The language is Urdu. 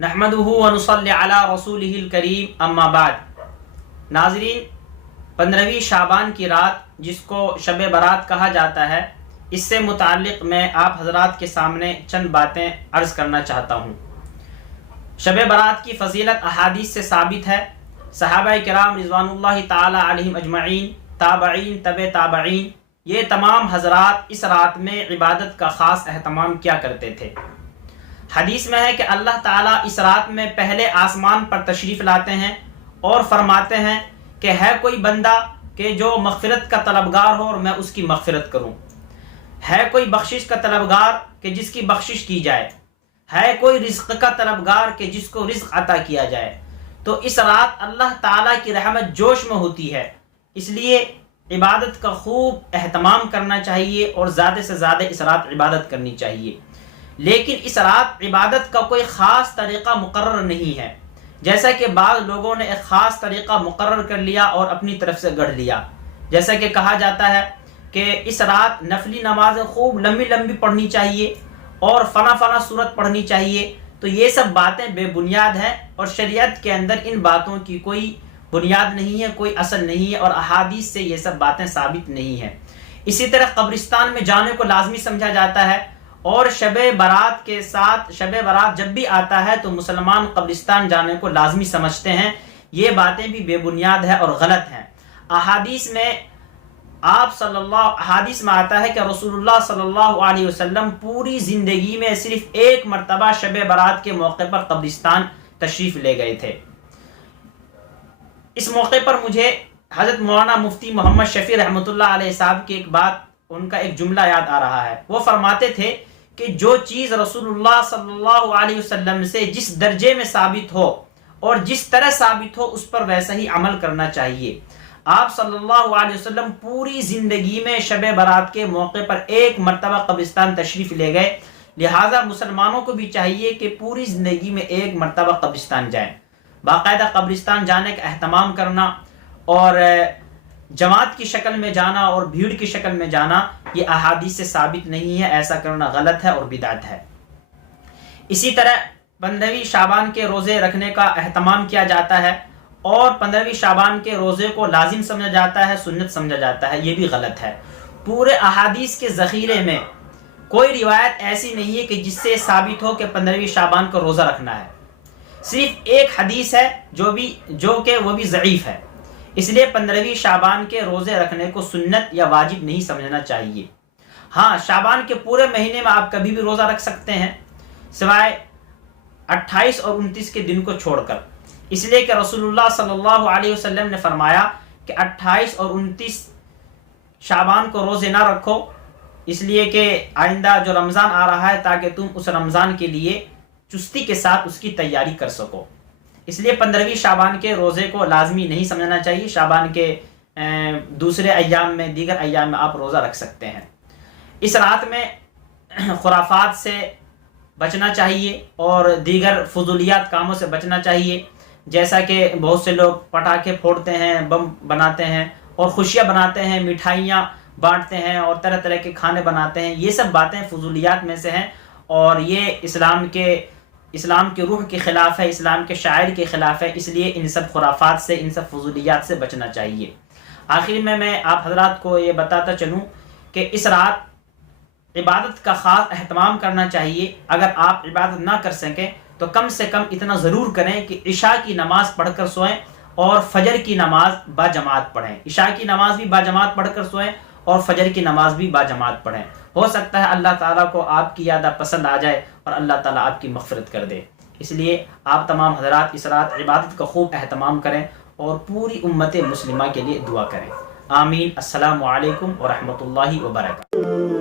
نحمدہ ونصلی علی رسولہ الکریم، اما بعد۔ ناظرین، 15ویں شعبان کی رات جس کو شب برات کہا جاتا ہے، اس سے متعلق میں آپ حضرات کے سامنے چند باتیں عرض کرنا چاہتا ہوں۔ شب برات کی فضیلت احادیث سے ثابت ہے۔ صحابہ کرام رضوان اللہ تعالی علیہم اجمعین، تابعین، تبع تابعین، یہ تمام حضرات اس رات میں عبادت کا خاص اہتمام کیا کرتے تھے۔ حدیث میں ہے کہ اللہ تعالیٰ اس رات میں پہلے آسمان پر تشریف لاتے ہیں اور فرماتے ہیں کہ ہے کوئی بندہ کہ جو مغفرت کا طلبگار ہو اور میں اس کی مغفرت کروں، ہے کوئی بخشش کا طلبگار کہ جس کی بخشش کی جائے، ہے کوئی رزق کا طلبگار کہ جس کو رزق عطا کیا جائے۔ تو اس رات اللہ تعالیٰ کی رحمت جوش میں ہوتی ہے، اس لیے عبادت کا خوب اہتمام کرنا چاہیے اور زیادہ سے زیادہ اس رات عبادت کرنی چاہیے۔ لیکن اس رات عبادت کا کوئی خاص طریقہ مقرر نہیں ہے، جیسا کہ بعض لوگوں نے ایک خاص طریقہ مقرر کر لیا اور اپنی طرف سے گڑھ لیا۔ جیسا کہ کہا جاتا ہے کہ اس رات نفلی نمازیں خوب لمبی لمبی پڑھنی چاہیے اور فلاں فلاں سورت پڑھنی چاہیے، تو یہ سب باتیں بے بنیاد ہیں اور شریعت کے اندر ان باتوں کی کوئی بنیاد نہیں ہے، کوئی اصل نہیں ہے، اور احادیث سے یہ سب باتیں ثابت نہیں ہیں۔ اسی طرح قبرستان میں جانے کو لازمی سمجھا جاتا ہے، اور شب برات کے ساتھ شب برات جب بھی آتا ہے تو مسلمان قبرستان جانے کو لازمی سمجھتے ہیں۔ یہ باتیں بھی بے بنیاد ہے اور غلط ہیں۔ احادیث میں آتا ہے کہ رسول اللہ صلی اللہ علیہ وسلم پوری زندگی میں صرف ایک مرتبہ شب برات کے موقع پر قبرستان تشریف لے گئے تھے۔ اس موقع پر مجھے حضرت مولانا مفتی محمد شفیع رحمۃ اللہ علیہ صاحب کی ایک بات، ان کا ایک جملہ یاد آ رہا ہے۔ وہ فرماتے تھے کہ جو چیز رسول اللہ صلی اللہ علیہ وسلم سے جس درجے میں ثابت ہو اور جس طرح ثابت ہو اس پر ویسا ہی عمل کرنا چاہیے۔ آپ صلی اللہ علیہ وسلم پوری زندگی میں شب برات کے موقع پر ایک مرتبہ قبرستان تشریف لے گئے، لہٰذا مسلمانوں کو بھی چاہیے کہ پوری زندگی میں ایک مرتبہ قبرستان جائیں۔ باقاعدہ قبرستان جانے کا اہتمام کرنا اور جماعت کی شکل میں جانا اور بھیڑ کی شکل میں جانا یہ احادیث سے ثابت نہیں ہے، ایسا کرنا غلط ہے اور بدعت ہے۔ اسی طرح 15ویں شعبان کے روزے رکھنے کا اہتمام کیا جاتا ہے اور 15ویں شعبان کے روزے کو لازم سمجھا جاتا ہے، سنت سمجھا جاتا ہے، یہ بھی غلط ہے۔ پورے احادیث کے ذخیرے میں کوئی روایت ایسی نہیں ہے کہ جس سے ثابت ہو کہ 15ویں شعبان کو روزہ رکھنا ہے۔ صرف ایک حدیث ہے جو کہ وہ بھی ضعیف ہے، اس لیے 15ویں شعبان کے روزے رکھنے کو سنت یا واجب نہیں سمجھنا چاہیے۔ ہاں، شعبان کے پورے مہینے میں آپ کبھی بھی روزہ رکھ سکتے ہیں سوائے 28 اور 29 کے دن کو چھوڑ کر، اس لیے کہ رسول اللہ صلی اللہ علیہ وسلم نے فرمایا کہ 28 اور 29 شعبان کو روزے نہ رکھو، اس لیے کہ آئندہ جو رمضان آ رہا ہے تاکہ تم اس رمضان کے لیے چستی کے ساتھ اس کی تیاری کر سکو۔ اس لیے 15ویں شعبان کے روزے کو لازمی نہیں سمجھنا چاہیے۔ شعبان کے دوسرے ایام میں، دیگر ایام میں آپ روزہ رکھ سکتے ہیں۔ اس رات میں خرافات سے بچنا چاہیے اور دیگر فضولیات کاموں سے بچنا چاہیے، جیسا کہ بہت سے لوگ پٹاخے پھوڑتے ہیں، بم بناتے ہیں اور خوشیاں بناتے ہیں، مٹھائیاں بانٹتے ہیں اور طرح طرح کے کھانے بناتے ہیں۔ یہ سب باتیں فضولیات میں سے ہیں اور یہ اسلام کے روح کے خلاف ہے، اسلام کے شاعر کے خلاف ہے، اس لیے ان سب خرافات سے، ان سب فضولیات سے بچنا چاہیے۔ آخر میں آپ حضرات کو یہ بتاتا چلوں کہ اس رات عبادت کا خاص اہتمام کرنا چاہیے۔ اگر آپ عبادت نہ کر سکیں تو کم سے کم اتنا ضرور کریں کہ عشاء کی نماز پڑھ کر سوئیں اور فجر کی نماز باجماعت پڑھیں۔ عشاء کی نماز بھی باجماعت پڑھ کر سوئیں اور فجر کی نماز بھی باجماعت پڑھیں۔ ہو سکتا ہے اللہ تعالیٰ کو آپ کی یادہ پسند آ جائے اور اللہ تعالیٰ آپ کی مغفرت کر دے۔ اس لیے آپ تمام حضرات اس رات عبادت کا خوب اہتمام کریں اور پوری امت مسلمہ کے لیے دعا کریں۔ آمین۔ السلام علیکم ورحمۃ اللہ وبرکاتہ۔